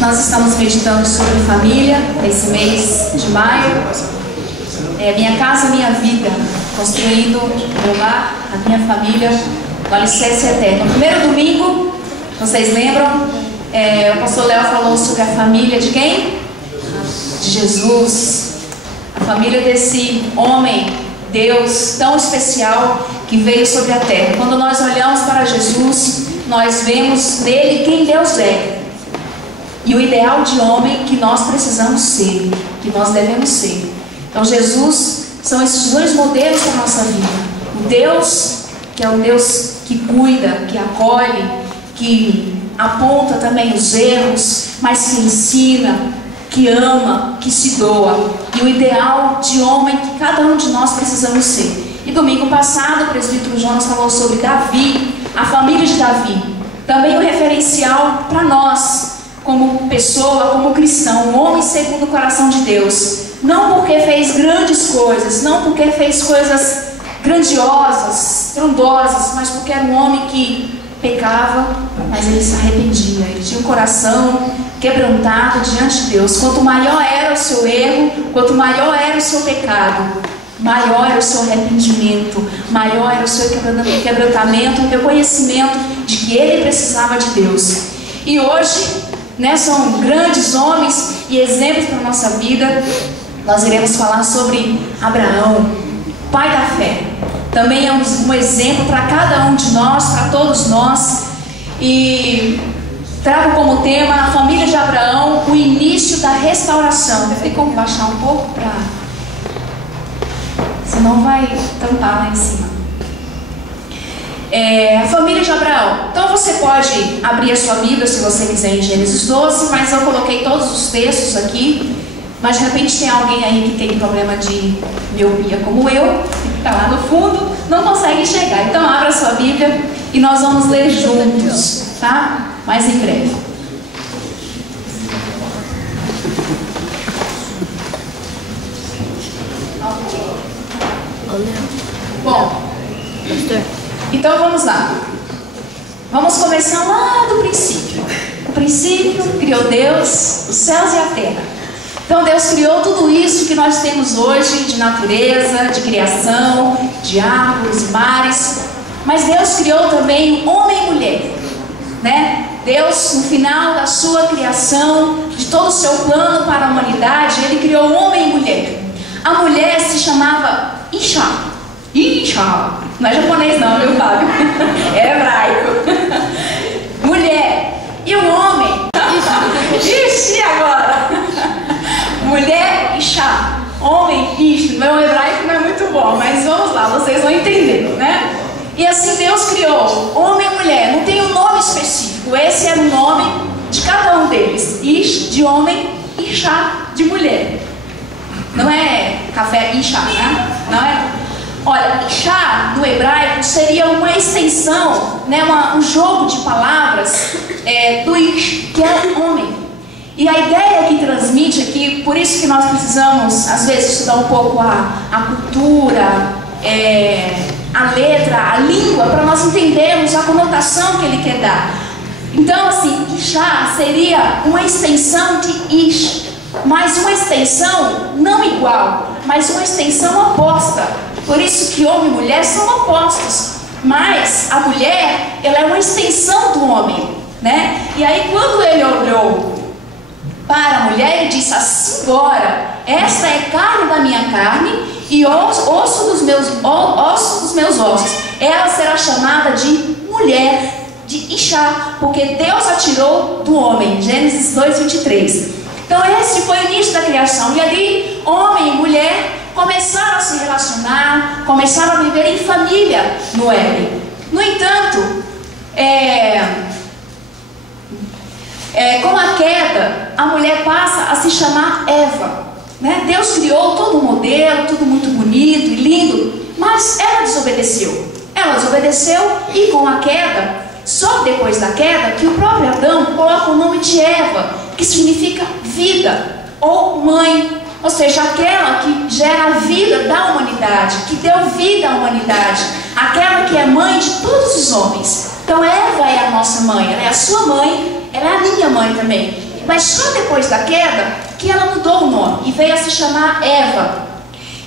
Nós estamos meditando sobre família nesse mês de maio. Minha casa, minha vida, construindo meu lar, a minha família, no alicerce eterno. No primeiro domingo, vocês lembram? O pastor Léo falou sobre a família de quem? De Jesus. A família desse homem, Deus tão especial que veio sobre a terra. Quando nós olhamos para Jesus, nós vemos nele quem Deus é. E o ideal de homem que nós precisamos ser, que nós devemos ser. Então Jesus são esses dois modelos para a nossa vida. O Deus, que é o Deus que cuida, que acolhe, que aponta também os erros, mas que ensina, que ama, que se doa. E o ideal de homem que cada um de nós precisamos ser. E domingo passado o presbítero Jonas falou sobre Davi, a família de Davi. Também um referencial para nós, como pessoa, como cristão, um homem segundo o coração de Deus. Não porque fez grandes coisas, não porque fez coisas grandiosas, estrondosas, mas porque era um homem que pecava, mas ele se arrependia. Ele tinha um coração quebrantado diante de Deus. Quanto maior era o seu erro, quanto maior era o seu pecado, maior era o seu arrependimento, maior era o seu quebrantamento, o reconhecimento de que ele precisava de Deus. E hoje, são grandes homens e exemplos para a nossa vida. Nós iremos falar sobre Abraão, pai da fé. Também é um exemplo para cada um de nós, para todos nós. E trago como tema a família de Abraão, o início da restauração. Tem como baixar um pouco para... senão vai tampar lá em cima. A família de Abraão. Então você pode abrir a sua Bíblia se você quiser em Gênesis 12, mas eu coloquei todos os textos aqui. Mas de repente tem alguém aí que tem problema de miopia como eu, que está lá no fundo, não consegue enxergar. Então abra a sua Bíblia e nós vamos ler juntos, tá? Mas em breve. Bom, então vamos lá. Vamos começar lá do princípio. O princípio criou Deus, os céus e a terra. Então Deus criou tudo isso que nós temos hoje de natureza, de criação, de árvores, mares. Mas Deus criou também homem e mulher, né? Deus, no final da sua criação, de todo o seu plano para a humanidade, Ele criou homem e mulher. A mulher se chamava Isha. Isha. Não é japonês não, viu, Fábio? É hebraico. Mulher. E o homem? Ixi, agora? Mulher, Isha. Homem, Ish. Meu hebraico não é muito bom, mas vamos lá, vocês vão entender, né? E assim Deus criou homem e mulher. Não tem um nome específico. Esse era o nome de cada um deles. Ish de homem, Isha de mulher. Não é café Isha, né? Não é? Olha, Isha no hebraico seria uma extensão, né? Um jogo de palavras do Ish, que é homem. E a ideia que transmite aqui, por isso que nós precisamos, às vezes, estudar um pouco a cultura, a letra, a língua, para nós entendermos a conotação que ele quer dar. Então, assim, Isha seria uma extensão de Ish, mas uma extensão não igual, mas uma extensão oposta. Por isso que homem e mulher são opostos. Mas a mulher, ela é uma extensão do homem, né? E aí, quando ele olhou para a mulher, ele disse assim: agora, esta é carne da minha carne e osso dos meus ossos. Ela será chamada de mulher, de Isha, porque Deus a tirou do homem. Gênesis 2:23. Então esse foi o início da criação. E ali, homem e mulher começaram a se relacionar, começaram a viver em família no Éden. No entanto, com a queda, a mulher passa a se chamar Eva, né? Deus criou todo um modelo, tudo muito bonito e lindo, mas ela desobedeceu. Ela desobedeceu e com a queda, só depois da queda, que o próprio Adão coloca o nome de Eva, que significa vida ou mãe, ou seja, aquela que gera a vida da humanidade, que deu vida à humanidade, aquela que é mãe de todos os homens. Então Eva é a nossa mãe, ela é a sua mãe, ela é a minha mãe também. Mas só depois da queda que ela mudou o nome e veio a se chamar Eva.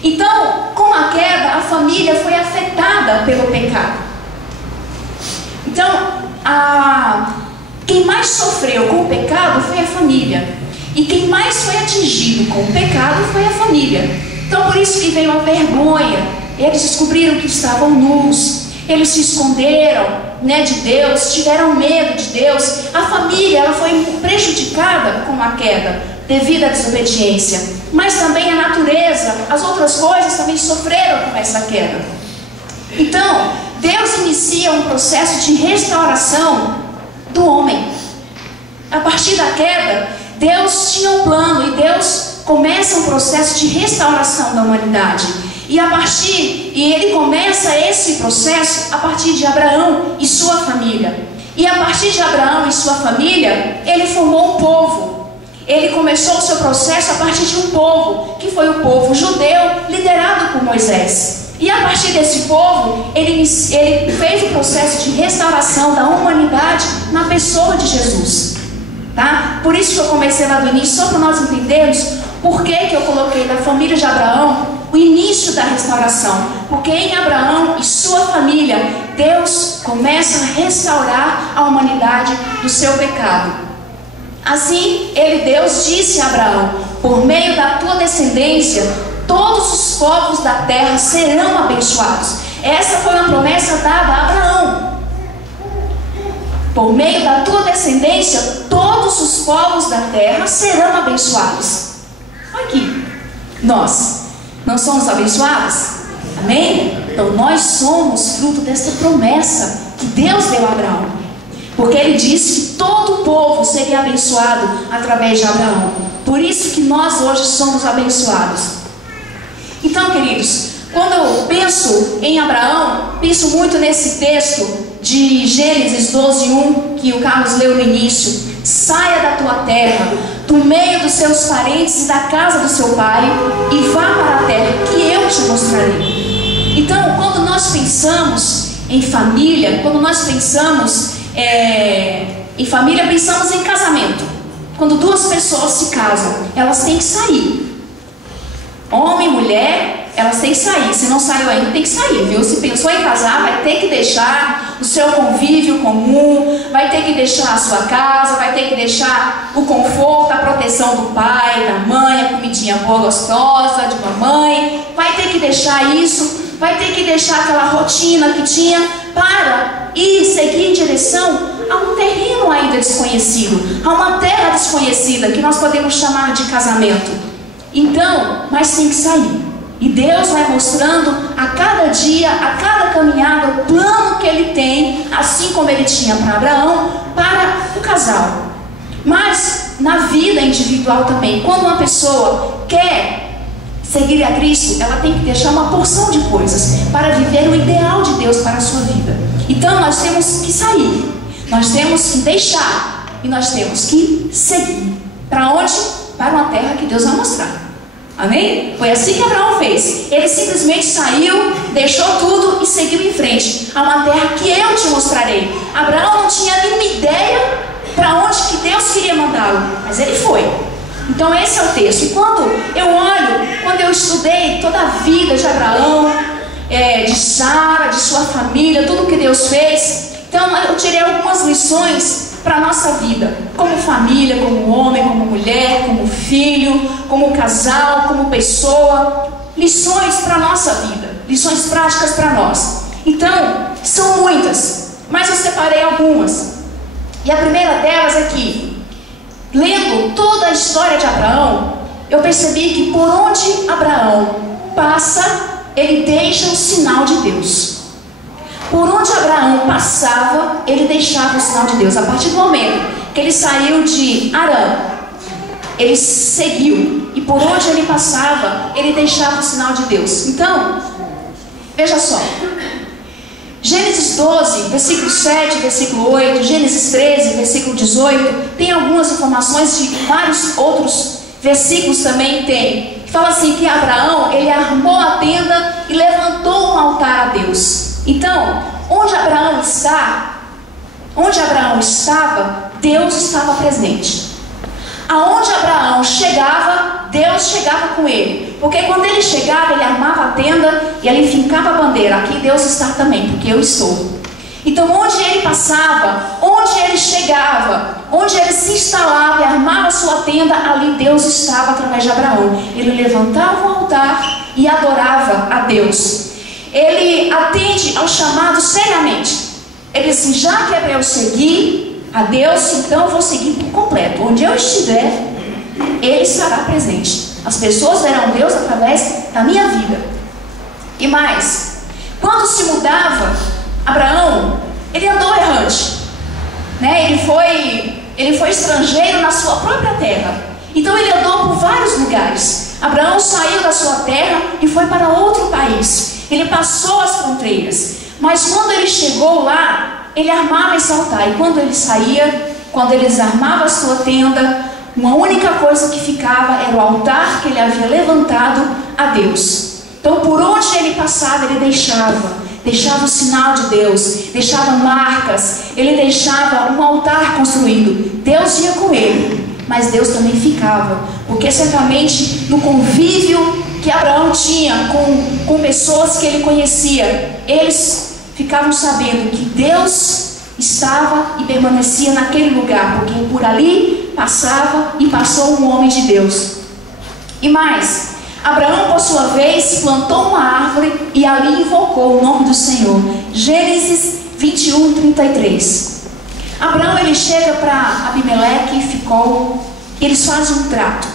Então, com a queda, a família foi afetada pelo pecado. Então, quem mais sofreu com o pecado foi a família. E quem mais foi atingido com o pecado foi a família. Então, por isso que veio a vergonha. Eles descobriram que estavam nus. Eles se esconderam, de Deus, tiveram medo de Deus. A família ela foi prejudicada com a queda, devido à desobediência. Mas também a natureza, as outras coisas também sofreram com essa queda. Então, Deus inicia um processo de restauração do homem. A partir da queda, Deus tinha um plano e Deus começa um processo de restauração da humanidade. E ele começa esse processo a partir de Abraão e sua família. E a partir de Abraão e sua família, ele formou um povo. Ele começou o seu processo a partir de um povo, que foi o povo judeu, liderado por Moisés. E a partir desse povo, ele fez o processo de restauração da humanidade na pessoa de Jesus. Tá? Por isso que eu comecei lá do início, só para nós entendermos por que eu coloquei da família de Abraão o início da restauração. Porque em Abraão e sua família, Deus começa a restaurar a humanidade do seu pecado. Assim, Deus disse a Abraão: por meio da tua descendência, todos os povos da terra serão abençoados. Essa foi uma promessa dada a Abraão. Por meio da tua descendência, todos os povos da terra serão abençoados. Aqui, nós não somos abençoados? Amém? Então nós somos fruto desta promessa que Deus deu a Abraão. Porque ele disse que todo o povo seria abençoado através de Abraão. Por isso que nós hoje somos abençoados. Então, queridos, quando eu penso em Abraão, penso muito nesse texto de Gênesis 12:1, que o Carlos leu no início. Saia da tua terra, do meio dos seus parentes e da casa do seu pai, e vá para a terra que eu te mostrarei. Então, quando nós pensamos em família, quando nós pensamos em família, pensamos em casamento. Quando duas pessoas se casam, elas têm que sair. Homem e mulher, elas têm que sair. Se não saiu ainda, tem que sair, viu? Se pensou em casar, vai ter que deixar o seu convívio comum, vai ter que deixar a sua casa, vai ter que deixar o conforto, a proteção do pai, da mãe, a comidinha boa, gostosa, de mamãe. Vai ter que deixar isso, vai ter que deixar aquela rotina que tinha para ir seguir em direção a um terreno ainda desconhecido, a uma terra desconhecida, que nós podemos chamar de casamento. Então, mas tem que sair. E Deus vai mostrando a cada dia, a cada caminhada, o plano que Ele tem, assim como Ele tinha para Abraão, para o casal. Mas na vida individual também, quando uma pessoa quer seguir a Cristo, ela tem que deixar uma porção de coisas para viver o ideal de Deus para a sua vida. Então nós temos que sair, nós temos que deixar e nós temos que seguir. Para onde? Para uma terra que Deus vai mostrar. Amém? Foi assim que Abraão fez. Ele simplesmente saiu, deixou tudo e seguiu em frente a uma terra que eu te mostrarei. Abraão não tinha nenhuma ideia para onde que Deus queria mandá-lo, mas ele foi. Então esse é o texto. E quando eu estudei toda a vida de Abraão, de Sara, de sua família, tudo que Deus fez, então eu tirei algumas lições para a nossa vida, como família, como homem, como mulher, como filho, como casal, como pessoa. Lições para a nossa vida, lições práticas para nós. Então, são muitas, mas eu separei algumas. E a primeira delas é que, lendo toda a história de Abraão, eu percebi que por onde Abraão passa, ele deixa o sinal de Deus. Por onde Abraão passava, ele deixava o sinal de Deus. A partir do momento que ele saiu de Arã, ele seguiu. E por onde ele passava, ele deixava o sinal de Deus. Então, veja só. Gênesis 12, versículo 7, versículo 8, Gênesis 13, versículo 18, tem algumas informações de vários outros versículos também tem. Que fala assim que Abraão, ele armou a tenda e levantou um altar a Deus. Então, onde Abraão estava, Deus estava presente. aonde Abraão chegava, Deus chegava com ele. Porque quando ele chegava, ele armava a tenda e ele fincava a bandeira. Aqui Deus está também, porque eu estou. Então onde ele passava, onde ele chegava, onde ele se instalava e armava a sua tenda, ali Deus estava através de Abraão. Ele levantava um altar e adorava a Deus. Ele atende ao chamado seriamente. Ele diz assim: já que é para eu seguir a Deus, então eu vou seguir por completo. Onde eu estiver, Ele estará presente. As pessoas verão Deus através da minha vida. E mais, quando se mudava, Abraão, ele andou errante, né? Ele foi estrangeiro na sua própria terra. Então ele andou por vários lugares. Abraão saiu da sua terra e foi para outro país. Ele passou as fronteiras. Mas quando ele chegou lá, ele armava esse altar. E quando ele saía, quando ele desarmava a sua tenda, uma única coisa que ficava era o altar que ele havia levantado a Deus. Então por onde ele passava, ele deixava o sinal de Deus, deixava marcas, ele deixava um altar construído. Deus ia com ele, mas Deus também ficava, porque certamente no convívio que Abraão tinha com pessoas que ele conhecia, eles ficavam sabendo que Deus estava e permanecia naquele lugar, porque por ali passava e passou um homem de Deus. E mais, Abraão, por sua vez, plantou uma árvore e ali invocou o nome do Senhor. Gênesis 21, 33. Abraão, ele chega para Abimeleque e Ficol, eles fazem um trato.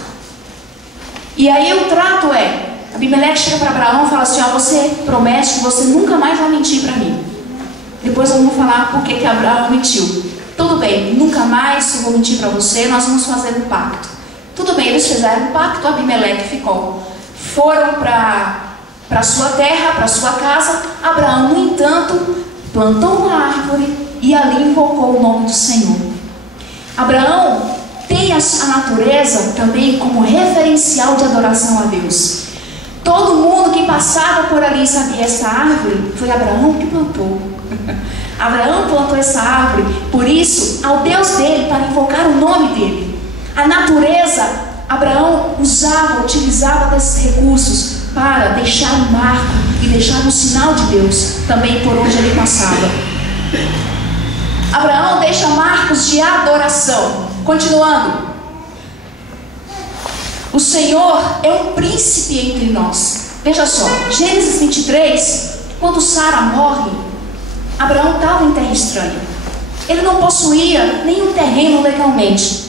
E aí o trato é, Abimeleque chega para Abraão e fala assim: ó, você promete que você nunca mais vai mentir para mim. Depois eu vou falar por que Abraão mentiu. Tudo bem, nunca mais eu vou mentir para você, nós vamos fazer um pacto. Tudo bem, eles fizeram um pacto, Abimeleque e Ficol foram para sua terra, para sua casa. Abraão, no entanto, plantou uma árvore e ali invocou o nome do Senhor. Abraão tem a natureza também como referencial de adoração a Deus. Todo mundo que passava por ali sabia: essa árvore foi Abraão que plantou. Abraão plantou essa árvore, por isso, ao Deus dele, para invocar o nome dele. A natureza, Abraão utilizava desses recursos para deixar um marco e deixar um sinal de Deus também por onde ele passava. Abraão deixa marcos de adoração. Continuando, o Senhor é um príncipe entre nós. Veja só, Gênesis 23, quando Sara morre, Abraão estava em terra estranha. Ele não possuía nenhum terreno legalmente.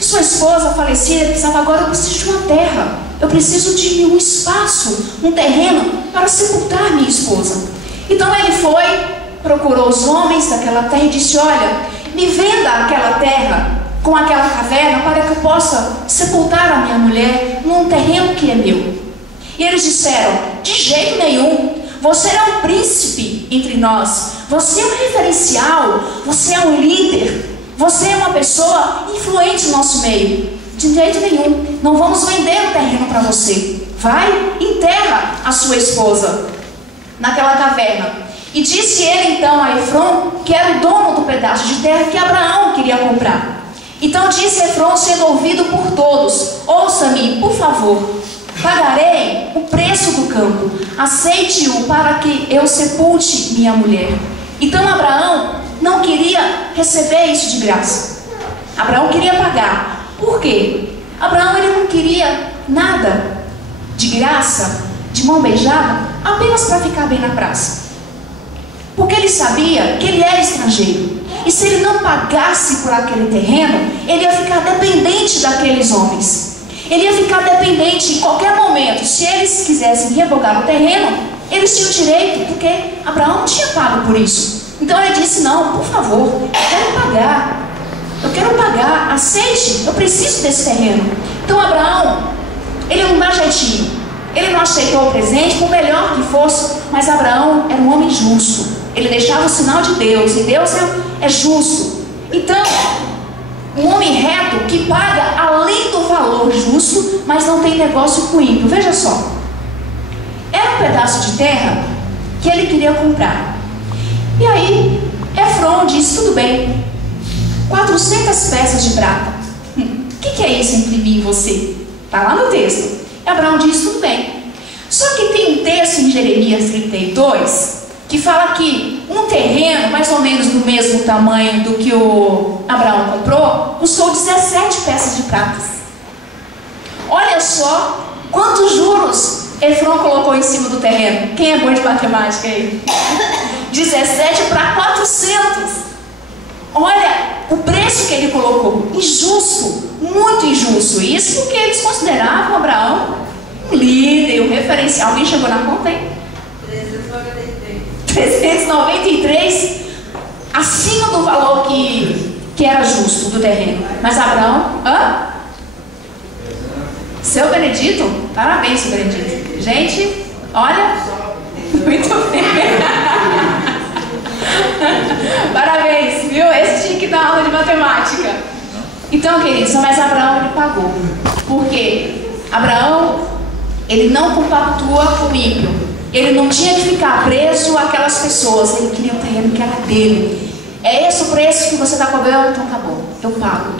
Sua esposa falecida, ele pensava: agora eu preciso de uma terra, eu preciso de um espaço, um terreno para sepultar minha esposa. Então ele foi, procurou os homens daquela terra e disse: olha, me venda aquela terra com aquela caverna para que eu possa sepultar a minha mulher num terreno que é meu. E eles disseram: de jeito nenhum, você é um príncipe entre nós, você é um referencial, você é um líder, você é uma pessoa influente no nosso meio. De jeito nenhum, não vamos vender o terreno para você. Vai, enterra a sua esposa naquela caverna. E disse ele então a Efron, que era o dono do pedaço de terra que Abraão queria comprar. Então disse Efron, sendo ouvido por todos: ouça-me, por favor, pagarei o preço do campo, aceite-o para que eu sepulte minha mulher. Então Abraão não queria receber isso de graça. Abraão queria pagar. Por quê? Abraão, ele não queria nada de graça, de mão beijada, apenas para ficar bem na praça. Porque ele sabia que ele era estrangeiro. E se ele não pagasse por aquele terreno, ele ia ficar dependente daqueles homens. Ele ia ficar dependente em qualquer momento. Se eles quisessem revogar o terreno, eles tinham direito, porque Abraão não tinha pago por isso. Então ele disse: não, por favor, eu quero pagar, aceite, eu preciso desse terreno. Então Abraão, ele não dá jeitinho, ele não aceitou o presente, por melhor que fosse, mas Abraão era um homem justo, ele deixava o sinal de Deus, e Deus é justo. Então, um homem reto que paga além do valor justo, mas não tem negócio com ímpio. Veja só, era um pedaço de terra que ele queria comprar. E aí Efron disse: tudo bem, 400 peças de prata. que é isso entre mim e você? Está lá no texto. E Abraão diz, tudo bem. Só que tem um texto em Jeremias 32 que fala que um terreno mais ou menos do mesmo tamanho do que o Abraão comprou custou 17 peças de prata. Olha só quantos juros Efron colocou em cima do terreno. Quem é bom de matemática aí? 17 para 400. Olha o preço que ele colocou. Injusto, muito injusto. Isso porque eles consideravam Abraão um líder, um referencial. Alguém chegou na conta aí? 393 acima do valor que era justo do terreno. Mas Abraão, seu Benedito, parabéns, seu Benedito. Gente, olha, muito bem. Parabéns, viu? Esse tinha que dar aula de matemática. Então, queridos, mas Abraão ele pagou. Por quê? Abraão, ele não compactua com o ímpio. Ele não tinha que ficar preso àquelas pessoas. Ele queria o terreno que era dele. É esse o preço que você está cobrando? Então tá bom, eu pago.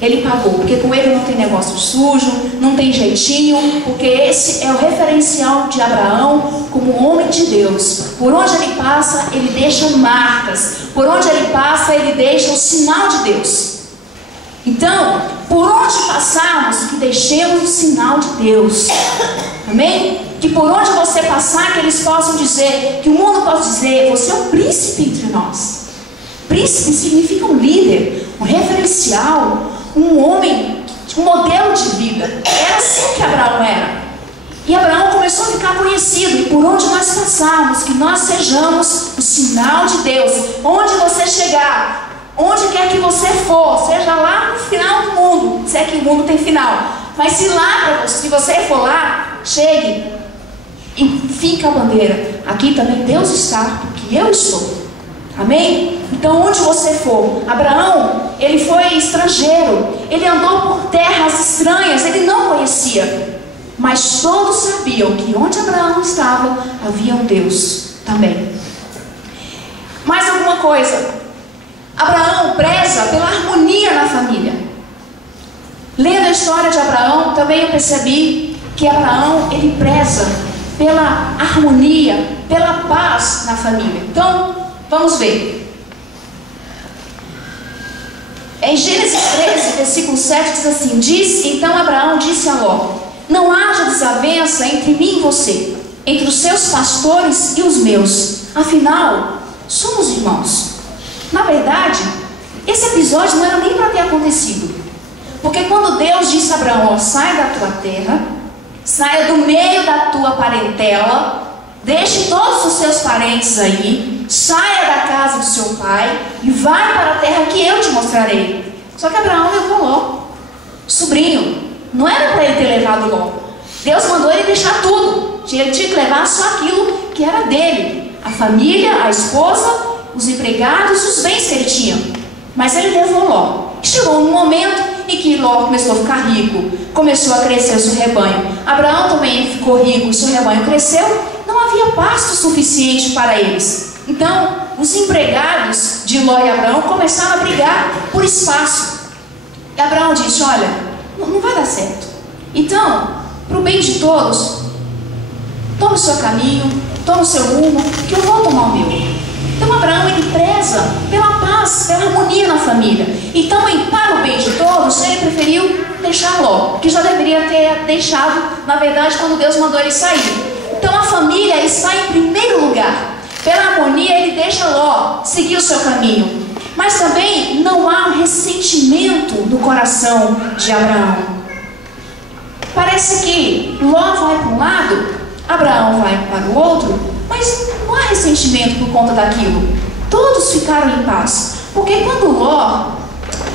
Ele pagou, porque com ele não tem negócio sujo, não tem jeitinho, porque esse é o referencial de Abraão como homem de Deus. Por onde ele passa, ele deixa marcas. Por onde ele passa, ele deixa o sinal de Deus. Então, por onde passarmos, que deixemos o sinal de Deus. Amém? Que por onde você passar, que eles possam dizer, que o mundo possa dizer, você é um príncipe entre nós. Príncipe significa um líder, um referencial, um homem, um modelo de vida. Era assim que Abraão era. E Abraão começou a ficar conhecido. E por onde nós passarmos, que nós sejamos o sinal de Deus. Onde você chegar, onde quer que você for, seja lá no final do mundo, se é que o mundo tem final. Mas se você for lá, chegue e fica a bandeira. Aqui também Deus está, porque eu estou. Amém? Então onde você for, Abraão, ele foi estrangeiro, ele andou por terras estranhas, ele não conhecia, mas todos sabiam que onde Abraão estava, havia um Deus também. Mais alguma coisa, Abraão preza pela harmonia na família. Lendo a história de Abraão, também eu percebi que Abraão, ele preza pela harmonia, pela paz na família. Então, vamos ver. Em Gênesis 13, versículo 7, diz assim: então Abraão disse a Ló: não haja desavença entre mim e você, entre os seus pastores e os meus, afinal, somos irmãos. Na verdade, esse episódio não era nem para ter acontecido, porque quando Deus disse a Abraão: sai da tua terra, saia do meio da tua parentela, deixe todos os seus parentes aí, saia da casa do seu pai e vai para a terra que eu te mostrarei. Só que Abraão levou Ló, sobrinho. Não era para ele ter levado Ló. Deus mandou ele deixar tudo. Ele tinha que levar só aquilo que era dele: a família, a esposa, os empregados, os bens que ele tinha. Mas ele levou Ló. Chegou um momento em que Ló começou a ficar rico, começou a crescer o seu rebanho. Abraão também ficou rico, o seu rebanho cresceu. Não havia pasto suficiente para eles. Então, os empregados de Ló e Abraão começaram a brigar por espaço. E Abraão disse: olha, não vai dar certo. Então, para o bem de todos, tome o seu caminho, tome o seu rumo, que eu vou tomar o meu. Então Abraão, ele preza pela paz, pela harmonia na família. Então, para o bem de todos, ele preferiu deixar Ló, que já deveria ter deixado, na verdade, quando Deus mandou ele sair. Então a família está em primeiro lugar. Pela harmonia, ele deixa Ló seguir o seu caminho. Mas também não há um ressentimento no coração de Abraão. Parece que Ló vai para um lado, Abraão vai para o outro, mas não há ressentimento por conta daquilo. Todos ficaram em paz. Porque quando Ló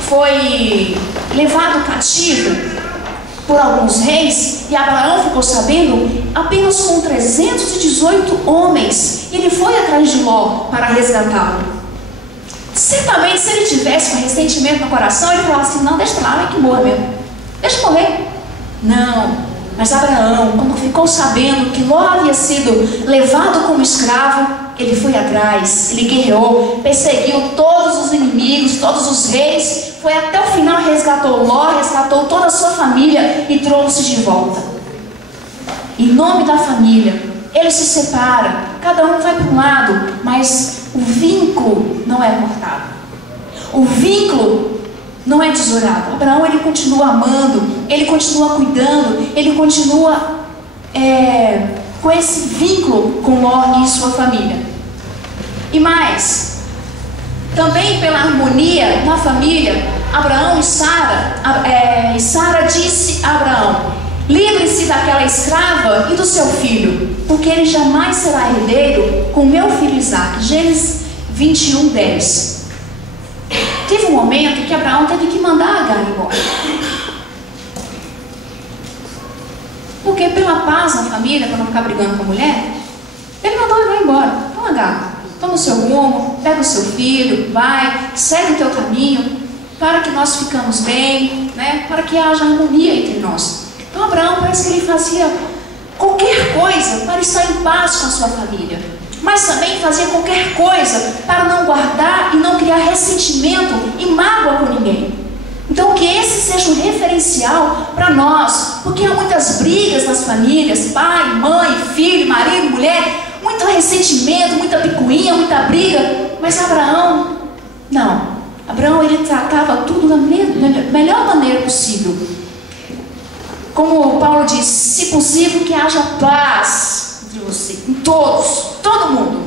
foi levado cativo por alguns reis, e Abraão ficou sabendo, apenas com 318 homens, ele foi atrás de Ló para resgatá-lo. Certamente, se ele tivesse um ressentimento no coração, ele falasse assim: não, deixa pra lá, é que morra mesmo, deixa morrer. Não, mas Abraão, quando ficou sabendo que Ló havia sido levado como escravo, ele foi atrás, ele guerreou, perseguiu todos os inimigos, todos os reis, foi até o final, resgatou Ló, resgatou toda a sua família e trouxe de volta. Em nome da família, eles se separam, cada um vai para um lado, mas o vínculo não é cortado. O vínculo não é tesourado. Abraão, ele continua amando, ele continua cuidando, ele continua com esse vínculo com Ló e sua família. E mais, também pela harmonia na família, Abraão e Sara disse a Abraão: livre-se daquela escrava e do seu filho, porque ele jamais será herdeiro com meu filho Isaque. Gênesis 21:10. Teve um momento que Abraão teve que mandar Agar embora, porque pela paz na família, para não ficar brigando com a mulher, ele mandou Agar embora. Então, Agar, toma o seu rumo, pega o seu filho, vai, segue o teu caminho, para que nós ficamos bem, né? Para que haja harmonia entre nós. Então Abraão parece que ele fazia qualquer coisa para estar em paz com a sua família, mas também fazia qualquer coisa para não guardar e não criar ressentimento e mágoa com ninguém. Então que esse seja um referencial para nós, porque há muitas brigas nas famílias, pai, mãe, filho, marido, mulher, muito ressentimento, muita picuinha, muita briga. Mas Abraão, não. Abraão, ele tratava tudo da melhor maneira possível. Como Paulo diz, se possível que haja paz entre você, em todos, todo mundo.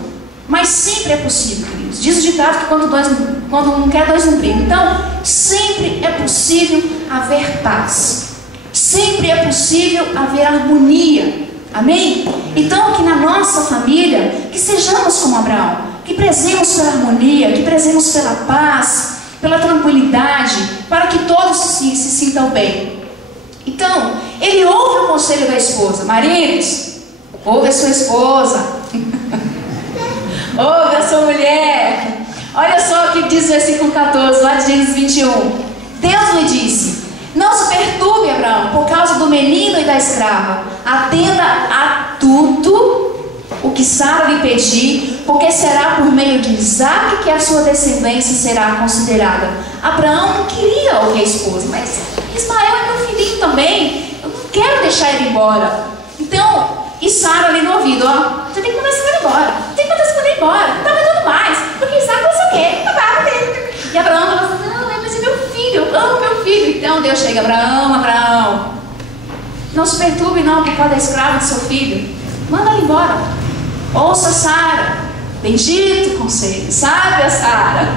Mas sempre é possível, queridos. Diz o ditado que quando um quer, dois não brigam. Então, sempre é possível haver paz. Sempre é possível haver harmonia. Amém? Então, que na nossa família, que sejamos como Abraão, que prezemos pela harmonia, que prezemos pela paz, pela tranquilidade, para que todos se sintam bem. Então, ele ouve o conselho da esposa. Maridos, ouve a sua esposa. Ouve a sua mulher. Olha só o que diz o versículo 14, lá de Gênesis 21. Deus lhe disse: não se perturbe, Abraão, por causa do menino e da escrava. Atenda a tudo o que Sara lhe pedir, porque será por meio de Isaque que a sua descendência será considerada. Abraão não queria ouvir a esposa, mas Ismael é meu filhinho também, eu não quero deixar ele embora. Então, e Sara ali no ouvido: ó, você tem que mandar esse cara embora, tem que mandar esse cara embora, não tá aguentando mais, porque Isaque não sei o quê. E Abraão falou assim: não, mas é meu filho, eu amo meu filho. Então Deus chega: Abraão, não se perturbe não por causa da escrava do seu filho, manda ele embora. Ouça Sara, bendito conselho, sabe a Sara.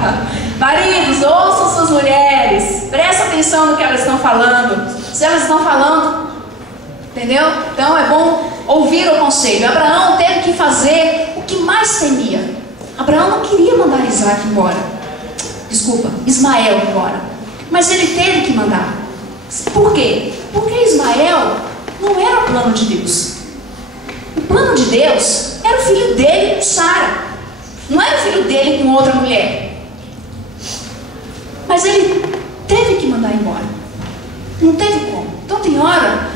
Maridos, ouçam suas mulheres, presta atenção no que elas estão falando, se elas estão falando, entendeu? Então é bom ouvir o conselho. Abraão teve que fazer o que mais temia. Abraão não queria mandar Ismael embora, mas ele teve que mandar. Por quê? Porque Ismael não era o plano de Deus. O plano de Deus era o filho dele com Sara, não era o filho dele com outra mulher. Mas ele teve que mandar embora, não teve como. Então tem hora,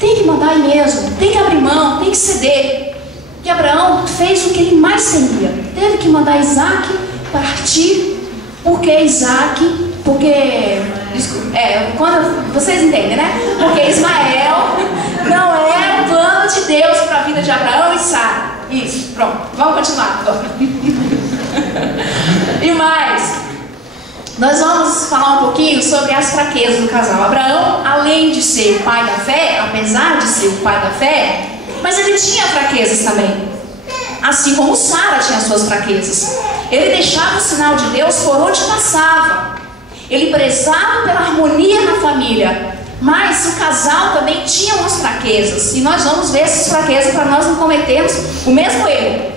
tem que mandar aí mesmo, tem que abrir mão, tem que ceder. E Abraão fez o que ele mais temia, teve que mandar Isaque partir. Quando vocês entendem, né? Porque Ismael não era o plano de Deus para a vida de Abraão e Sara. Isso, pronto, vamos continuar. E mais, nós vamos falar um pouquinho sobre as fraquezas do casal. Abraão, além de ser o pai da fé, apesar de ser o pai da fé, mas ele tinha fraquezas também, assim como Sara tinha suas fraquezas. Ele deixava o sinal de Deus por onde passava. Ele prezava pela harmonia na família. Mas o casal também tinha umas fraquezas. E nós vamos ver essas fraquezas para nós não cometermos o mesmo erro.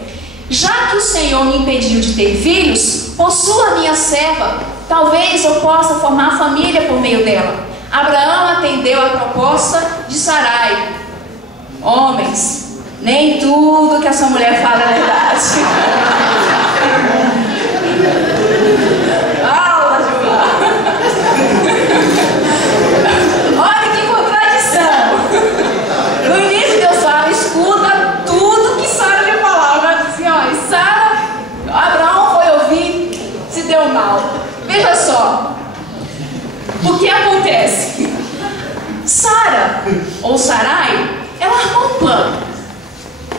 Já que o Senhor me impediu de ter filhos, possua a minha serva. Talvez eu possa formar família por meio dela. Abraão atendeu a proposta de Sarai. Homens, nem tudo que a sua mulher fala é verdade. Aula de olha que contradição. No início Deus fala: escuta tudo que Sara lhe falava. Assim, ó, e Sara, Abraão foi ouvir, se deu mal. Veja só, acontece? Sara, ou Sarai, ela armou um plano,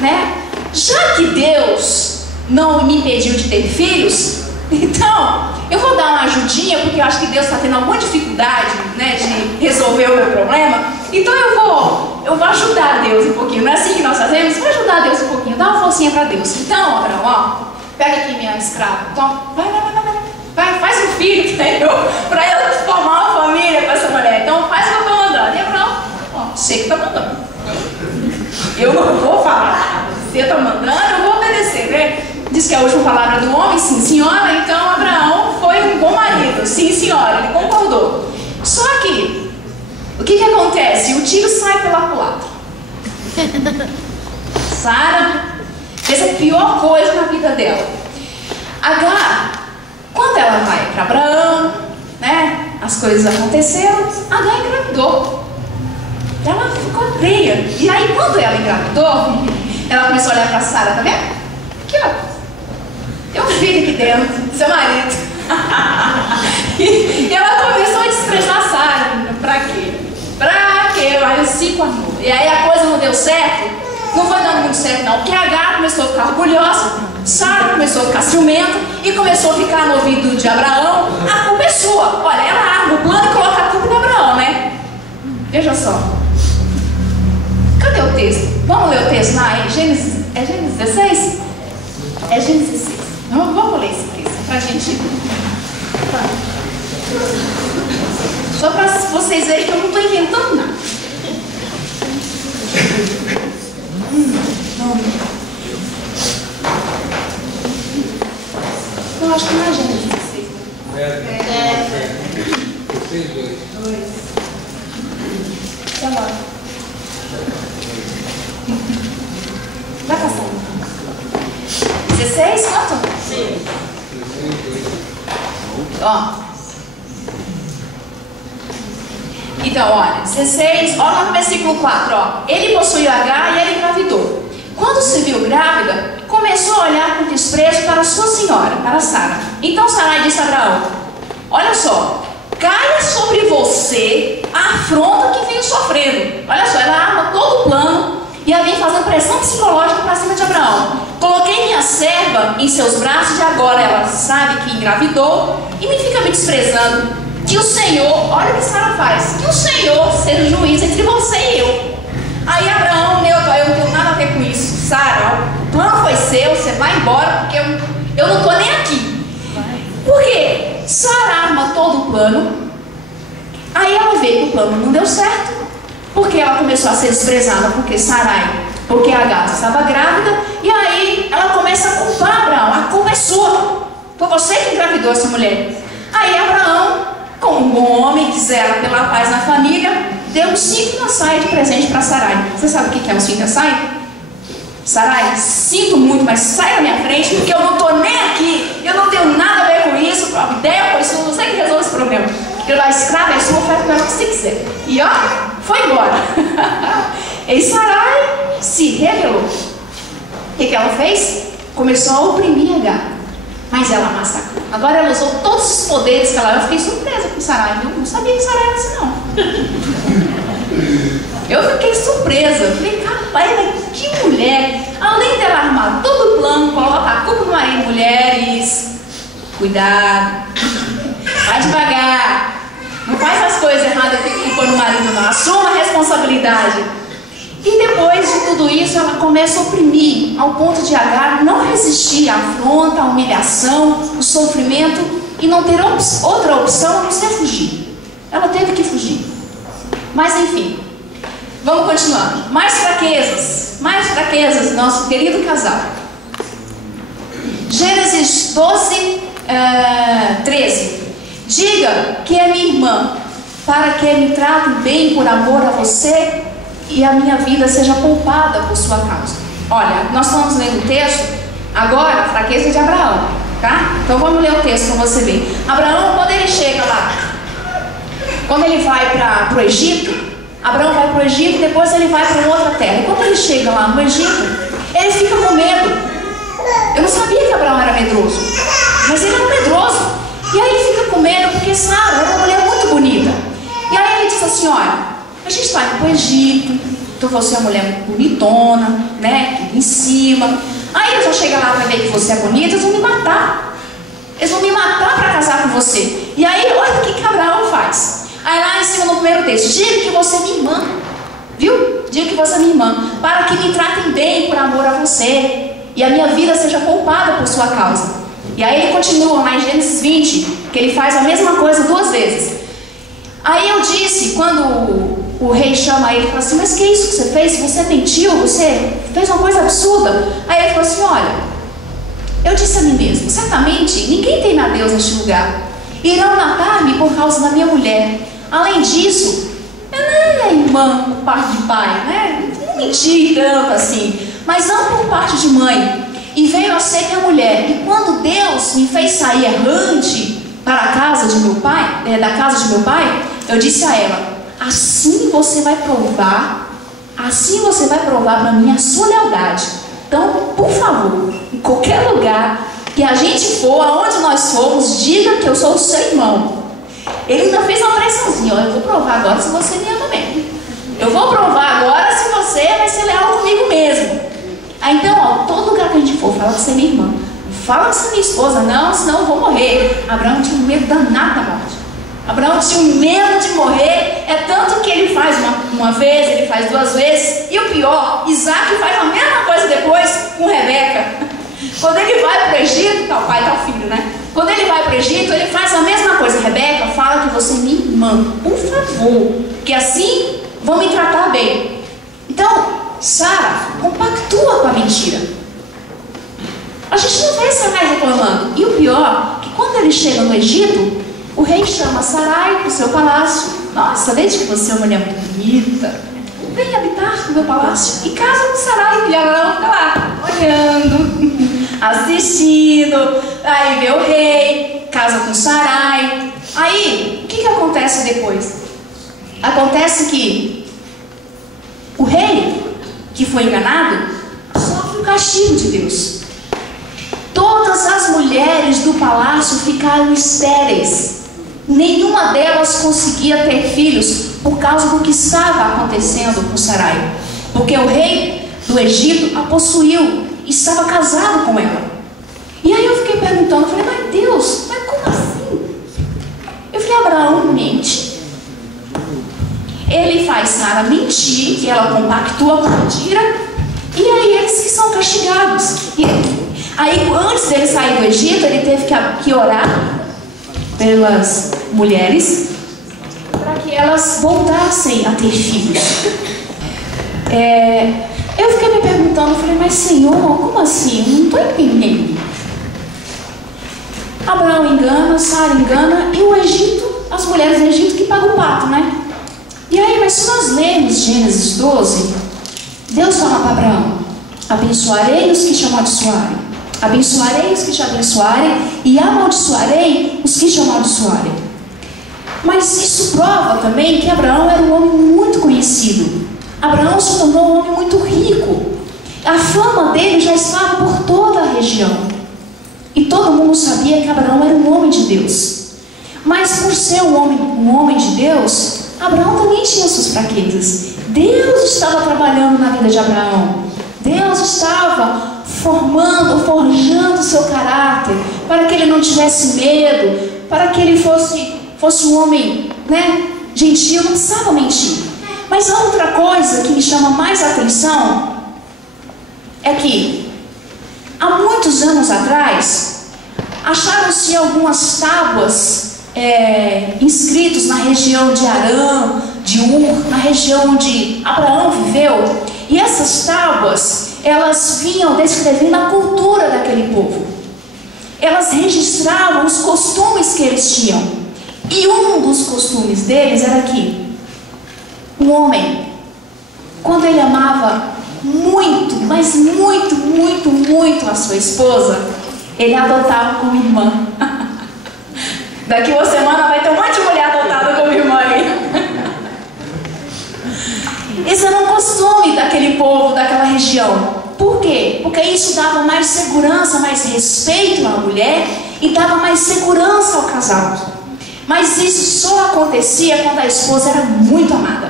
né? Já que Deus não me impediu de ter filhos, então eu vou dar uma ajudinha, porque eu acho que Deus está tendo alguma dificuldade, né, de resolver o meu problema. Então eu vou ajudar Deus um pouquinho. Não é assim que nós fazemos? Vou ajudar Deus um pouquinho, dá uma forcinha para Deus. Então, Abraão, ó, pega aqui minha escrava, toma, vai, faz um filho, entendeu? Para eu formar uma família com essa mulher. Então faz o que eu estou mandando. E Abraão, ó, você que está mandando. Eu não vou falar. Você está mandando, eu vou obedecer, né? Diz que é a última palavra do homem, sim, senhora. Então Abraão foi um bom marido, sim, senhora, ele concordou. Só que, o que acontece? O tiro sai pela culatra. Sara fez a pior coisa na vida dela. Agar, quando ela vai para Abraão, né, as coisas aconteceram, Agar engravidou. Ela ficou feia. E aí, quando ela engravidou, ela começou a olhar para Sara, tá vendo? Aqui, ó. Tem um filho aqui dentro, seu marido. E ela começou a desprezar Sara. Pra quê? Pra quê? Aí os 5 amor. E aí a coisa não deu certo. Não foi dando muito certo, não. Porque Agar começou a ficar orgulhosa, Sara começou a ficar ciumenta e começou a ficar no ouvido de Abraão. A culpa é sua. Olha, ela arma o plano e coloca a culpa em Abraão, né? Veja só. Cadê o texto? Vamos ler o texto lá em Gênesis. É Gênesis 16? É Gênesis 16. Vamos ler esse texto pra gente. Só para vocês verem que eu não estou inventando nada. Eu acho que não é Gênesis 16. E agora? Vai passar. 16? Quanto? Sim. Ó. Então, olha, 16, olha no versículo 4, ó. Ele possuiu Agar e ela engravidou. Quando se viu grávida, começou a olhar com desprezo para sua senhora, para Sara. Então Sarai disse a Abraão: olha só, caia sobre você a afronta que venho sofrendo. Olha só, ela arma todo o plano e ela vem fazendo pressão psicológica para cima de Abraão. Coloquei minha serva em seus braços e agora ela sabe que engravidou e me fica me desprezando. Que o Senhor, olha o que Sara faz, que o Senhor seja o juiz entre você e eu. Aí Abraão, eu não tenho nada a ver com isso. Sara, o plano foi seu, você vai embora, porque eu não estou nem aqui. Por quê? Sara arma todo o plano. Aí ela vê que o plano não deu certo, porque ela começou a ser desprezada, porque Agar estava grávida. E aí ela começa a culpar Abraão: a culpa é sua, foi você que engravidou essa mulher. Aí Abraão, como um bom homem que zela pela paz na família, deu um cinto na saia de presente para Sarai. Você sabe o que é um cinto na saia? Sarai, sinto muito, mas sai da minha frente, porque eu não estou nem aqui, eu não tenho nada a ver com isso, a ideia foi sua, você que resolve esse problema. Porque a escrava é sua, faz com ela o que você quiser. E ó, foi embora. E Sarai se rebelou. O que ela fez? Começou a oprimir Agar. Mas ela massacrou. Agora ela usou todos os poderes que ela... Eu fiquei surpresa com Sarai. Eu não sabia que Sarai era assim, não. Eu fiquei surpresa. Falei, rapaz, que mulher. Além dela armar todo o plano, coloca a culpa no marido. Mulheres, cuidado. Vai devagar. Não faz as coisas erradas e fica culpando o marido, não. Assuma a responsabilidade. E depois de tudo isso, ela começa a oprimir, ao ponto de Agar não resistir à afronta, à humilhação, ao sofrimento e não ter outra opção a não ser fugir. Ela teve que fugir. Mas enfim, vamos continuando. Mais fraquezas do nosso querido casal. Gênesis 12, 13. Diga que é minha irmã, para que me tratem bem por amor a você e a minha vida seja poupada por sua causa. Olha, nós estamos lendo o texto agora, a fraqueza de Abraão, tá? Então vamos ler o texto para você ver. Abraão, quando ele chega lá, quando ele vai para o Egito, Abraão vai para o Egito e depois ele vai para outra terra. E quando ele chega lá no Egito, ele fica com medo. Eu não sabia que Abraão era medroso, mas ele era medroso. E aí ele fica com medo porque Sara era uma mulher muito bonita. E assim, olha, a gente vai para o Egito, então você é uma mulher bonitona, né, tudo em cima. Aí eles vão chegar lá para ver que você é bonita, eles vão me matar. Eles vão me matar para casar com você. E aí, olha o que Abraão faz. Aí lá em cima no primeiro texto, diga que você é minha irmã, viu? Diga que você é minha irmã, para que me tratem bem por amor a você, e a minha vida seja poupada por sua causa. E aí ele continua lá em Gênesis 20, que ele faz a mesma coisa 2 vezes. Aí eu disse, quando o rei chama ele, fala assim, mas que é isso que você fez? Você mentiu, você fez uma coisa absurda. Aí ele falou assim, olha, eu disse a mim mesmo, certamente ninguém teme a Deus neste lugar. Irão matar-me por causa da minha mulher. Além disso, eu não é irmã por parte de pai, né? Não menti tanto assim, mas não por parte de mãe. E veio a ser minha mulher. E quando Deus me fez sair errante para a casa de meu pai, da casa de meu pai, eu disse a ela, assim você vai provar para mim a sua lealdade. Então, por favor, em qualquer lugar que a gente for, aonde nós formos, diga que eu sou o seu irmão. Ele ainda fez uma pressãozinha, ó, eu vou provar agora se você me ama mesmo. Eu vou provar agora se você vai ser leal comigo mesmo. Aí então, ó, todo lugar que a gente for, fala que você é minha irmã. Fala que você é minha esposa, não, senão eu vou morrer. Abraão tinha um medo danado da morte. Abraão tinha um medo de morrer, é tanto que ele faz uma vez, ele faz 2 vezes, e o pior, Isaac faz a mesma coisa depois com Rebeca. Quando ele vai para o Egito, tá o pai, tá o filho, né? Quando ele vai para o Egito, ele faz a mesma coisa. Rebeca, fala que você é minha irmã, por favor, que assim vão me tratar bem. Então, Sara compactua com a mentira. A gente não vê Sarai reclamando. E o pior, que quando ele chega no Egito, o rei chama Sarai para o seu palácio. Nossa, desde que você é uma mulher muito bonita, vem habitar no meu palácio e casa com Sarai. E Abraão fica lá, olhando, assistindo. Aí vê o rei, casa com Sarai. Aí, o que acontece depois? Acontece que o rei, que foi enganado, sofre o castigo de Deus. Todas as mulheres do palácio ficaram estéreis. Nenhuma delas conseguia ter filhos por causa do que estava acontecendo com Sarai. Porque o rei do Egito a possuiu e estava casado com ela. E aí eu fiquei perguntando, falei, mas Deus, mas como assim? Eu falei, Abraão mente. Ele faz Sara mentir, e ela compactua com a mentira, e aí eles que são castigados. E aí, antes dele sair do Egito, ele teve que orar pelas mulheres para que elas voltassem a ter filhos. Eu fiquei me perguntando, falei, mas Senhor, como assim? Eu não estou entendendo. Abraão engana, Sara engana, e o Egito, as mulheres do Egito que pagam o pato, né? E aí, mas se nós lermos Gênesis 12, Deus fala para Abraão, abençoarei os que te amaldiçoarem, abençoarei os que te abençoarem, e amaldiçoarei os que te amaldiçoarem. Mas isso prova também que Abraão era um homem muito conhecido. Abraão se tornou um homem muito rico. A fama dele já estava por toda a região. E todo mundo sabia que Abraão era um homem de Deus. Mas por ser um homem de Deus, Abraão também tinha suas fraquezas. Deus estava trabalhando na vida de Abraão. Deus estava forjando o seu caráter, para que ele não tivesse medo, para que ele fosse um homem, né, gentil, não precisava mentir. Mas a outra coisa que me chama mais atenção é que, há muitos anos atrás, acharam-se algumas tábuas inscritos na região de Arã, de Ur, na região onde Abraão viveu, e essas tábuas, elas vinham descrevendo a cultura daquele povo. Elas registravam os costumes que eles tinham, e um dos costumes deles era que um homem, quando ele amava muito, mas muito, muito, muito a sua esposa, ele adotava como irmã. Daqui uma semana vai ter um monte de mulher adotada como irmã aí. Esse era um costume daquele povo, daquela região. Por quê? Porque isso dava mais segurança, mais respeito à mulher e dava mais segurança ao casal. Mas isso só acontecia quando a esposa era muito amada.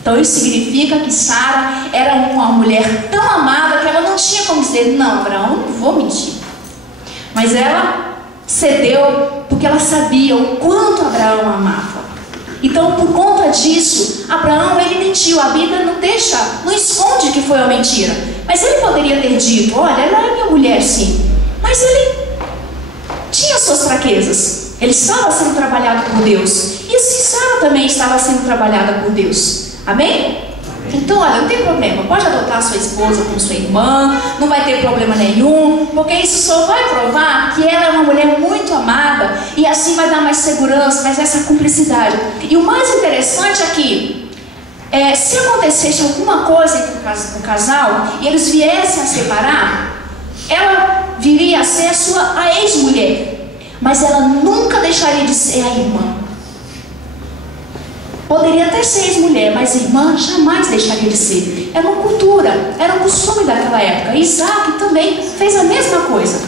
Então isso significa que Sara era uma mulher tão amada que ela não tinha como dizer: não, Abraão, não vou mentir. Mas ela cedeu porque ela sabia o quanto Abraão amava. Então, por conta disso, Abraão, ele mentiu. A Bíblia não esconde que foi uma mentira. Mas ele poderia ter dito: olha, ela é minha mulher, sim. Mas ele tinha suas fraquezas. Ele estava sendo trabalhado por Deus. E assim Sara também estava sendo trabalhada por Deus. Amém? Então, olha, não tem problema. Pode adotar sua esposa como sua irmã. Não vai ter problema nenhum. Porque isso só vai provar que ela é uma mulher muito amada. E assim vai dar mais segurança, mais essa cumplicidade. E o mais interessante aqui se acontecesse alguma coisa entre o casal e eles viessem a separar, ela viria a ser a ex-mulher, mas ela nunca deixaria de ser a irmã. Poderia até ser ex-mulher, mas irmã jamais deixaria de ser. Era uma cultura, era um costume daquela época. Isaac também fez a mesma coisa.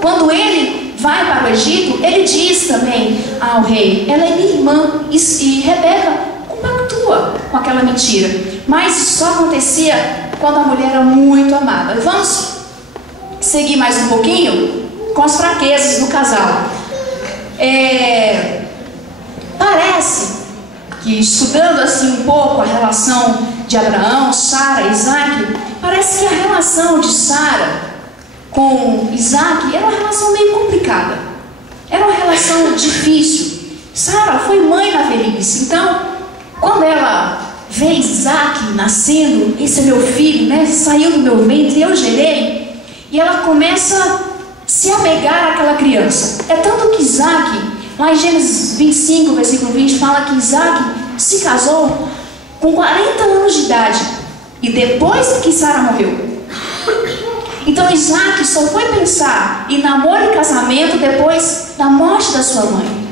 Quando ele vai para o Egito, ele diz também ao rei: ela é minha irmã. E Rebeca compactua com aquela mentira. Mas isso só acontecia quando a mulher era muito amada. Vamos seguir mais um pouquinho com as fraquezas do casal. Parece que, estudando assim um pouco a relação de Abraão, Sara, Isaac, parece que a relação de Sara com Isaac era uma relação meio complicada. Era uma relação difícil. Sara foi mãe na velhice. Então, quando ela vê Isaac nascendo: esse é meu filho, né? Saiu do meu ventre, eu gerei. E ela começa a se apegar àquela criança. É tanto que Isaac, lá em Gênesis 25, versículo 20, fala que Isaac se casou com 40 anos de idade. E depois que Sara morreu. Então Isaac só foi pensar em namoro e casamento depois da morte da sua mãe.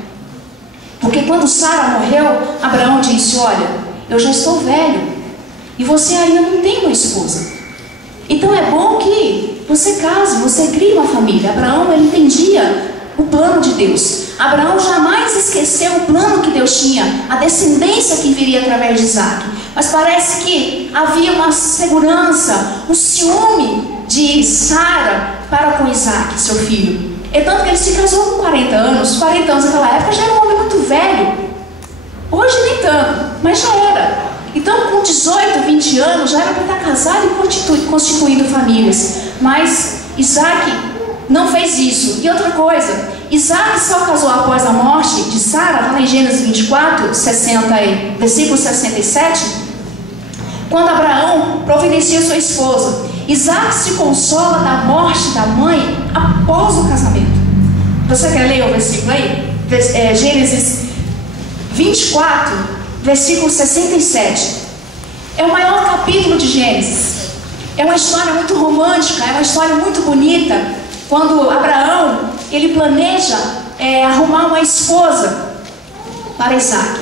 Porque quando Sara morreu, Abraão disse: olha, eu já estou velho e você ainda não tem uma esposa. Então é bom que você case, você crie uma família. Abraão, ele entendia o plano de Deus. Abraão jamais esqueceu o plano que Deus tinha, a descendência que viria através de Isaac. Mas parece que havia uma segurança, um ciúme de Sara para com Isaac, seu filho. É tanto que ele se casou com 40 anos. 40 anos naquela época já era um homem muito velho. Hoje nem tanto, mas já era. Então, com 18, 20 anos, já era para estar casado e constituindo famílias. Mas Isaac não fez isso. E outra coisa, Isaac só casou após a morte de Sara, lá em Gênesis 24, versículo 67, quando Abraão providencia sua esposa. Isaac se consola da morte da mãe após o casamento. Você quer ler o versículo aí? Gênesis 24, versículo 67. É o maior capítulo de Gênesis. É uma história muito romântica, é uma história muito bonita. Quando Abraão, ele planeja arrumar uma esposa para Isaac.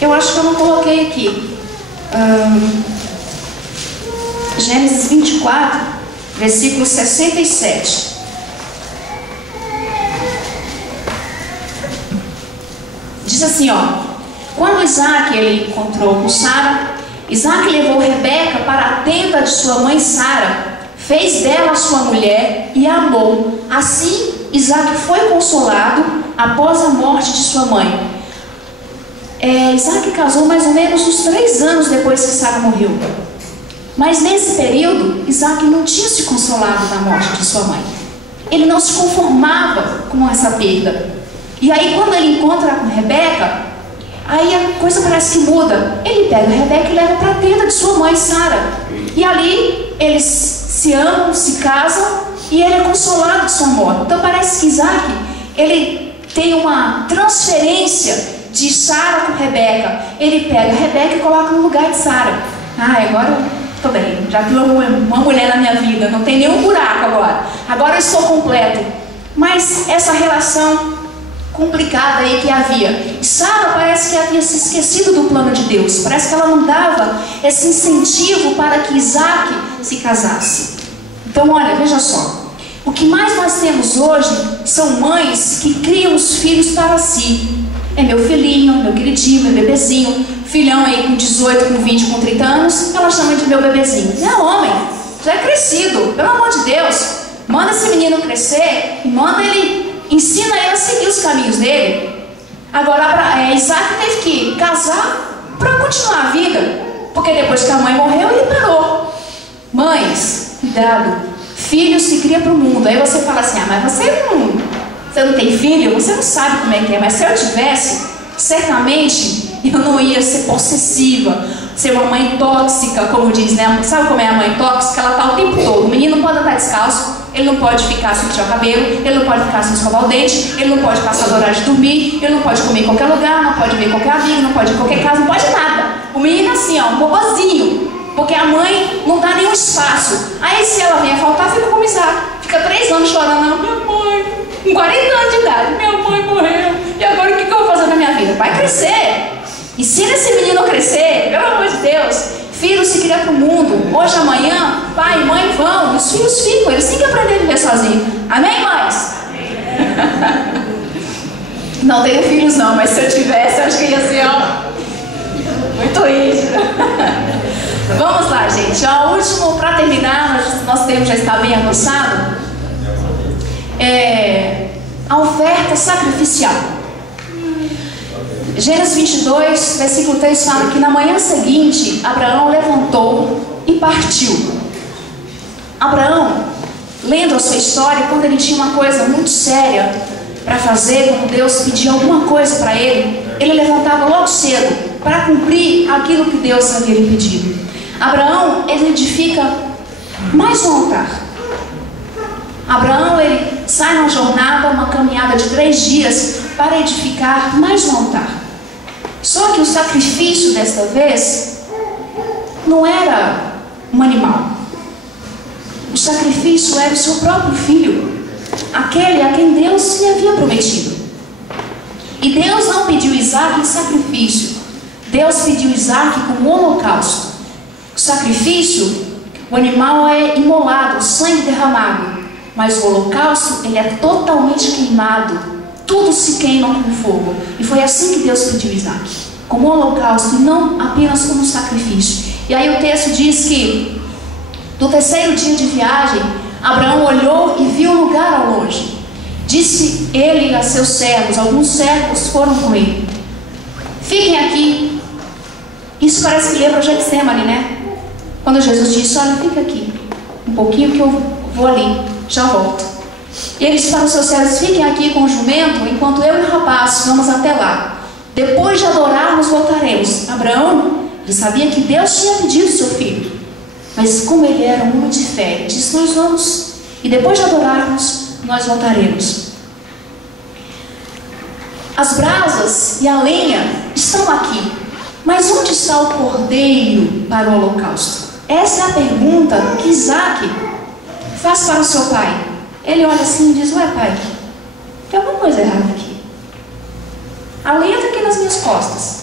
Eu acho que eu não coloquei aqui. Gênesis 24, versículo 67. Diz assim, ó: quando Isaac ele encontrou com Sara, Isaac levou Rebeca para a tenda de sua mãe Sara, fez dela sua mulher e a amou. Assim Isaac foi consolado após a morte de sua mãe. Isaac casou mais ou menos uns 3 anos depois que Sara morreu. Mas nesse período, Isaac não tinha se consolado da morte de sua mãe. Ele não se conformava com essa perda. E aí, quando ele encontra com Rebeca, aí a coisa parece que muda. Ele pega Rebeca e leva para a tenda de sua mãe, Sara. E ali, eles se amam, se casam, e ele é consolado de sua morte. Então parece que Isaac, ele tem uma transferência de Sara com Rebeca. Ele pega Rebeca e coloca no lugar de Sara. Agora estou bem, já tenho uma mulher na minha vida, não tem nenhum buraco agora. Agora eu estou completo. Mas essa relação complicada aí que havia. Sara parece que havia se esquecido do plano de Deus. Parece que ela não dava esse incentivo para que Isaac se casasse. Então olha, veja só. O que mais nós temos hoje são mães que criam os filhos para si. é meu filhinho, meu queridinho, meu bebezinho. Filhão aí com 18, com 20, com 30 anos, ela chama de meu bebezinho. Não é homem, já é crescido, pelo amor de Deus. Manda esse menino crescer e manda ele, ensina ele a seguir os caminhos dele. Agora Isaac teve que casar para continuar a vida, porque depois que a mãe morreu ele parou. Mães, cuidado, filho se cria para o mundo. Aí você fala assim, mas você não tem filho, você não sabe como é que é. Mas se eu tivesse, certamente eu não ia ser possessiva, ser uma mãe tóxica, como diz, né? Sabe como é a mãe tóxica? Ela está o tempo todo. O menino não pode andar descalço, ele não pode ficar sem tirar o cabelo, ele não pode ficar sem escovar o dente, ele não pode passar do horário de dormir, ele não pode comer em qualquer lugar, não pode ver em qualquer amigo, não pode ir em qualquer casa, não pode nada. O menino assim, um bobozinho, porque a mãe não dá nenhum espaço. Aí se ela vem a faltar, fica como Isaac, fica 3 anos chorando, minha mãe, com 40 anos de idade, minha mãe morreu, e agora o que eu vou fazer na minha vida? Vai crescer, ensina esse menino a crescer, pelo amor de Deus. Filho se cria para o mundo. Hoje, amanhã, pai e mãe vão, os filhos ficam, eles têm que aprender a viver sozinhos. Amém, mães? Não tenho filhos não, mas se eu tivesse, eu acho que ia ser muito rígido. Vamos lá, gente. O último, para terminar, nosso tempo já está bem avançado. A oferta sacrificial. Gênesis 22, versículo 3 fala que na manhã seguinte, Abraão levantou e partiu. Abraão, lendo a sua história, quando ele tinha uma coisa muito séria para fazer, quando Deus pedia alguma coisa para ele, ele levantava logo cedo para cumprir aquilo que Deus havia lhe pedido. Abraão, ele edifica mais um altar. Abraão, ele sai numa jornada, uma caminhada de 3 dias para edificar mais um altar. Só que o sacrifício desta vez não era um animal. O sacrifício era o seu próprio filho, aquele a quem Deus lhe havia prometido. E Deus não pediu Isaac em sacrifício, Deus pediu Isaac como holocausto. O sacrifício, o animal é imolado, o sangue derramado, mas o holocausto, ele é totalmente queimado. Tudo se queima com fogo. E foi assim que Deus pediu Isaac, como holocausto, e não apenas como sacrifício. E aí o texto diz que no 3º dia de viagem, Abraão olhou e viu um lugar ao longe. Disse ele a seus servos, alguns servos foram com ele: fiquem aqui. Isso parece que lembra o Getsemane, né? Quando Jesus disse: olha, fica aqui um pouquinho que eu vou ali, já volto. E ele disse para os seus servos: fiquem aqui com o jumento, enquanto eu e o rapaz vamos até lá. Depois de adorarmos, voltaremos. Abraão, ele sabia que Deus tinha pedido seu filho, mas como ele era um homem de fé, ele disse: nós vamos, e depois de adorarmos, nós voltaremos. As brasas e a lenha estão aqui, mas onde está o cordeiro para o holocausto? Essa é a pergunta que Isaac faz para o seu pai. Ele olha assim e diz: ué, pai, tem alguma coisa errada aqui. A lenha está aqui nas minhas costas.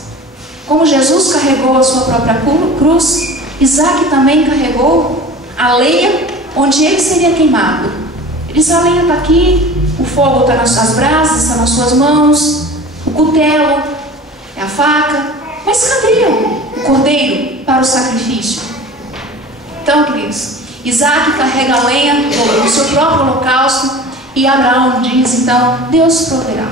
Como Jesus carregou a sua própria cruz, Isaac também carregou a lenha onde ele seria queimado. Ele diz: a lenha está aqui, o fogo está nas suas brasas, está nas suas mãos, o cutelo, é a faca, mas cadê o cordeiro para o sacrifício? Então, queridos, Isaac carrega a lenha do seu próprio holocausto, e Abraão diz então: Deus proverá.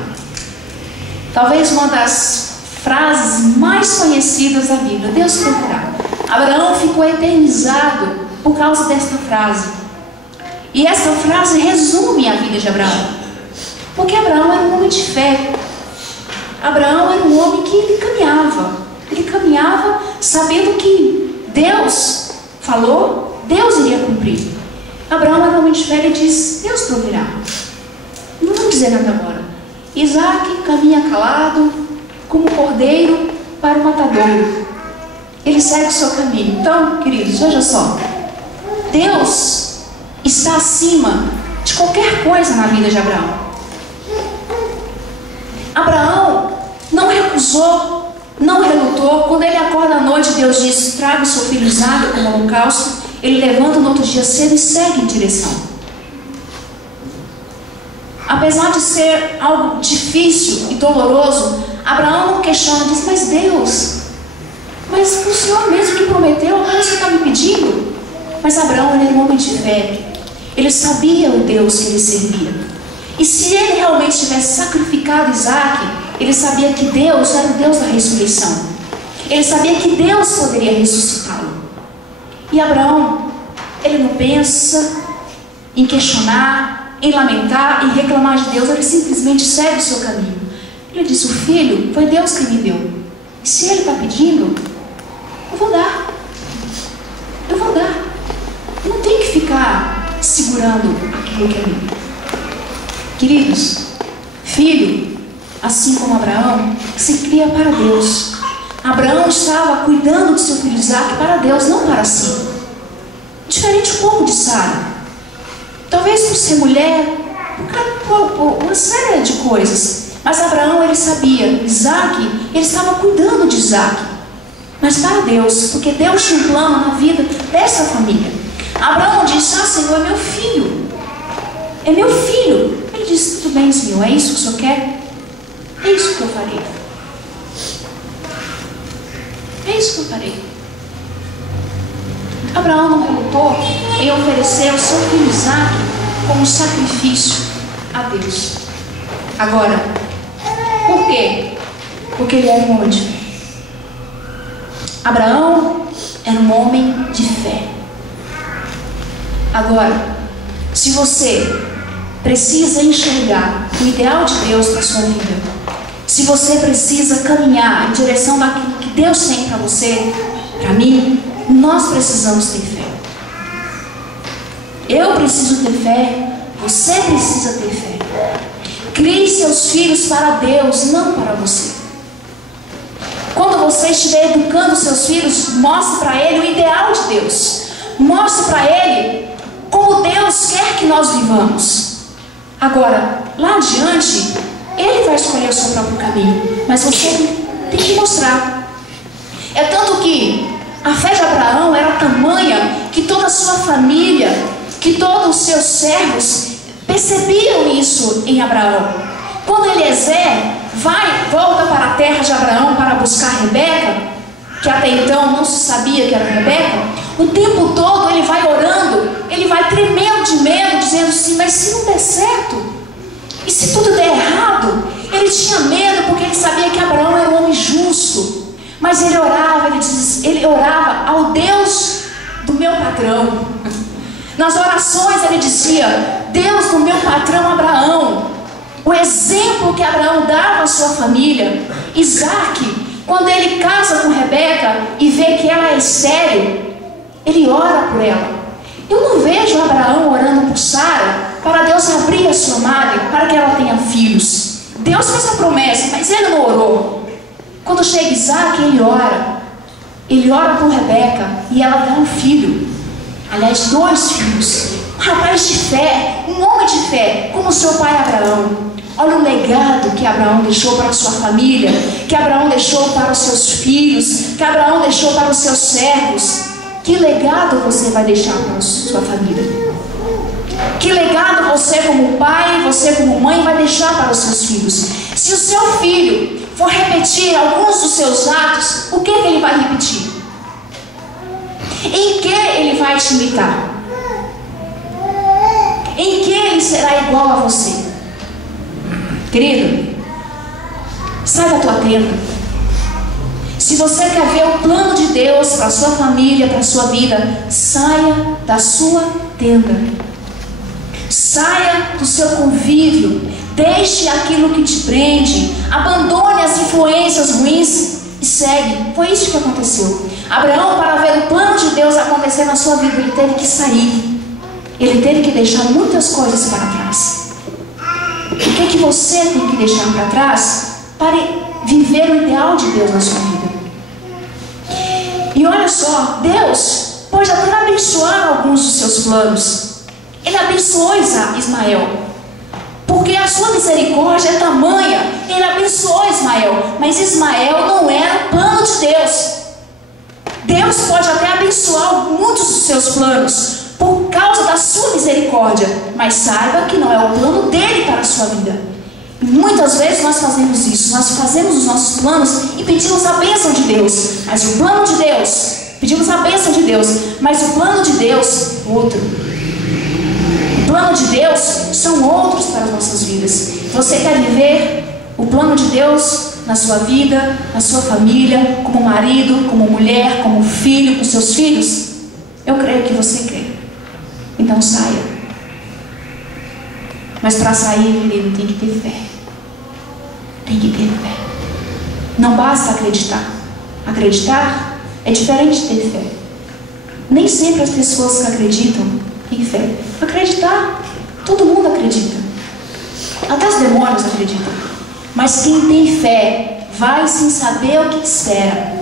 Talvez uma das frases mais conhecidas da Bíblia: Deus proverá. Abraão ficou eternizado por causa desta frase. E esta frase resume a vida de Abraão, porque Abraão era um homem de fé. Abraão era um homem que ele caminhava sabendo que Deus falou, Deus iria cumprir. Abraão era um homem de fé, ele diz: Deus proverá. Não vou dizer nada agora. Isaac caminha calado, como cordeiro para o matadouro. Ele segue o seu caminho. Então, queridos, veja só, Deus está acima de qualquer coisa na vida de Abraão. Abraão não recusou, não relutou. Quando ele acorda à noite, Deus diz: traga o seu filho Isaac como holocausto. Ele levanta no outro dia cedo e segue em direção. Apesar de ser algo difícil e doloroso, Abraão não questiona, diz: mas Deus, mas o Senhor mesmo que prometeu, agora você está me pedindo? Mas Abraão, ele era um homem de fé. Ele sabia o Deus que ele servia. E se ele realmente tivesse sacrificado Isaac, ele sabia que Deus era o Deus da ressurreição. Ele sabia que Deus poderia ressuscitá-lo. E Abraão, ele não pensa em questionar, em lamentar, em reclamar de Deus. Ele simplesmente segue o seu caminho. Ele disse: o filho foi Deus que me deu. E se ele está pedindo, eu vou dar. Eu vou dar. Não tem que ficar segurando aquilo que é meu. Queridos, filho, assim como Abraão, se cria para Deus. Abraão estava cuidando do seu filho Isaac para Deus, não para si. Diferente um pouco de Sara. Talvez por ser mulher, por uma série de coisas. Mas Abraão, ele sabia, Isaac, ele estava cuidando de Isaac. Mas para Deus, porque Deus tinha um plano na vida dessa família. Abraão disse: ah, Senhor, é meu filho. É meu filho. Ele disse: tudo bem, Senhor, é isso que o Senhor quer? É isso que eu farei. É isso que eu farei. Abraão não relutou em oferecer o seu filho Isaac como sacrifício a Deus. Agora, por quê? Porque ele era um homem de fé. Abraão era um homem de fé. Agora, se você precisa enxergar o ideal de Deus para a sua vida, se você precisa caminhar em direção daquilo que Deus tem para você, para mim, nós precisamos ter fé. Eu preciso ter fé, você precisa ter fé. Crie seus filhos para Deus, não para você. Quando você estiver educando seus filhos, mostre para ele o ideal de Deus. Mostre para ele como Deus quer que nós vivamos. Agora, lá adiante, ele vai escolher o seu próprio caminho, mas você tem que mostrar. É tanto que a fé de Abraão era tamanha que toda a sua família, que todos os seus servos percebiam isso em Abraão. Quando Eliezer volta para a terra de Abraão para buscar Rebeca, que até então não se sabia que era Rebeca, o tempo todo ele vai orando, ele vai tremendo de medo, dizendo assim: mas se não der certo, e se tudo der errado? Ele tinha medo porque ele sabia que Abraão era um homem justo. Mas ele orava, ele orava ao Deus do meu patrão. Nas orações ele dizia: Deus do meu patrão Abraão. O exemplo que Abraão dava à sua família. Isaac, quando ele casa com Rebeca e vê que ela é estéril, ele ora por ela. Eu não vejo Abraão orando por Sara para Deus abrir a sua madre, para que ela tenha filhos. Deus fez a promessa, mas ele não orou. Quando chega Isaac, ele ora. Ele ora por Rebeca e ela dá um filho. Aliás, 2 filhos. Um rapaz de fé, um homem de fé, como seu pai Abraão. Olha o legado que Abraão deixou para a sua família, que Abraão deixou para os seus filhos, que Abraão deixou para os seus servos. Que legado você vai deixar para a sua família? Que legado você como pai, você como mãe vai deixar para os seus filhos? Se o seu filho for repetir alguns dos seus atos, o que ele vai repetir? Em que ele vai te imitar? Em que ele será igual a você? Querido, sai da tua tenda. Se você quer ver o plano de Deus para a sua família, para a sua vida, saia da sua tenda. Saia do seu convívio. Deixe aquilo que te prende. Abandone as influências ruins e segue. Foi isso que aconteceu. Abraão, para ver o plano de Deus acontecer na sua vida, ele teve que sair. Ele teve que deixar muitas coisas para trás. O que você tem que deixar para trás para viver o ideal de Deus na sua vida? E olha só, Deus pode até abençoar alguns dos seus planos. Ele abençoou Ismael, porque a sua misericórdia é tamanha. Ele abençoou Ismael, mas Ismael não era o plano de Deus. Deus pode até abençoar muitos dos seus planos por causa da sua misericórdia, mas saiba que não é o plano dele para a sua vida. E muitas vezes nós fazemos isso, nós fazemos os nossos planos e pedimos a bênção de Deus. Mas o plano de Deus, pedimos a bênção de Deus, mas o plano de Deus é outro. O plano de Deus são outros para as nossas vidas. Você quer viver o plano de Deus na sua vida, na sua família, como marido, como mulher, como filho, com seus filhos? Eu creio que você quer. Então saia. Mas para sair, querido, tem que ter fé. Tem que ter fé. Não basta acreditar. Acreditar é diferente de ter fé. Nem sempre as pessoas que acreditam têm fé. Acreditar, todo mundo acredita. Até os demônios acreditam. Mas quem tem fé vai sem saber o que espera.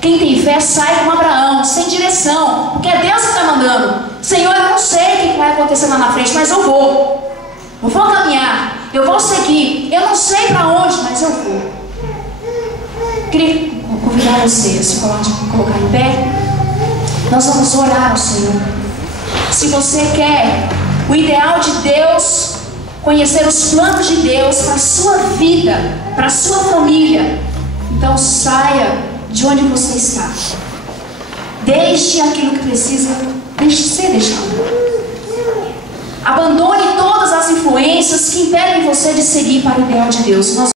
Quem tem fé sai como Abraão, sem direção, porque é Deus que está mandando. Senhor, eu não sei o que vai acontecer lá na frente, mas eu vou. Eu vou caminhar, eu vou seguir. Eu não sei para onde, mas eu vou. Queria convidar você a se colocar em pé. Nós vamos orar ao Senhor. Se você quer o ideal de Deus, conhecer os planos de Deus para a sua vida, para a sua família, então saia de onde você está. Deixe aquilo que precisa ser deixado. Abandone todas as influências que impedem você de seguir para o ideal de Deus.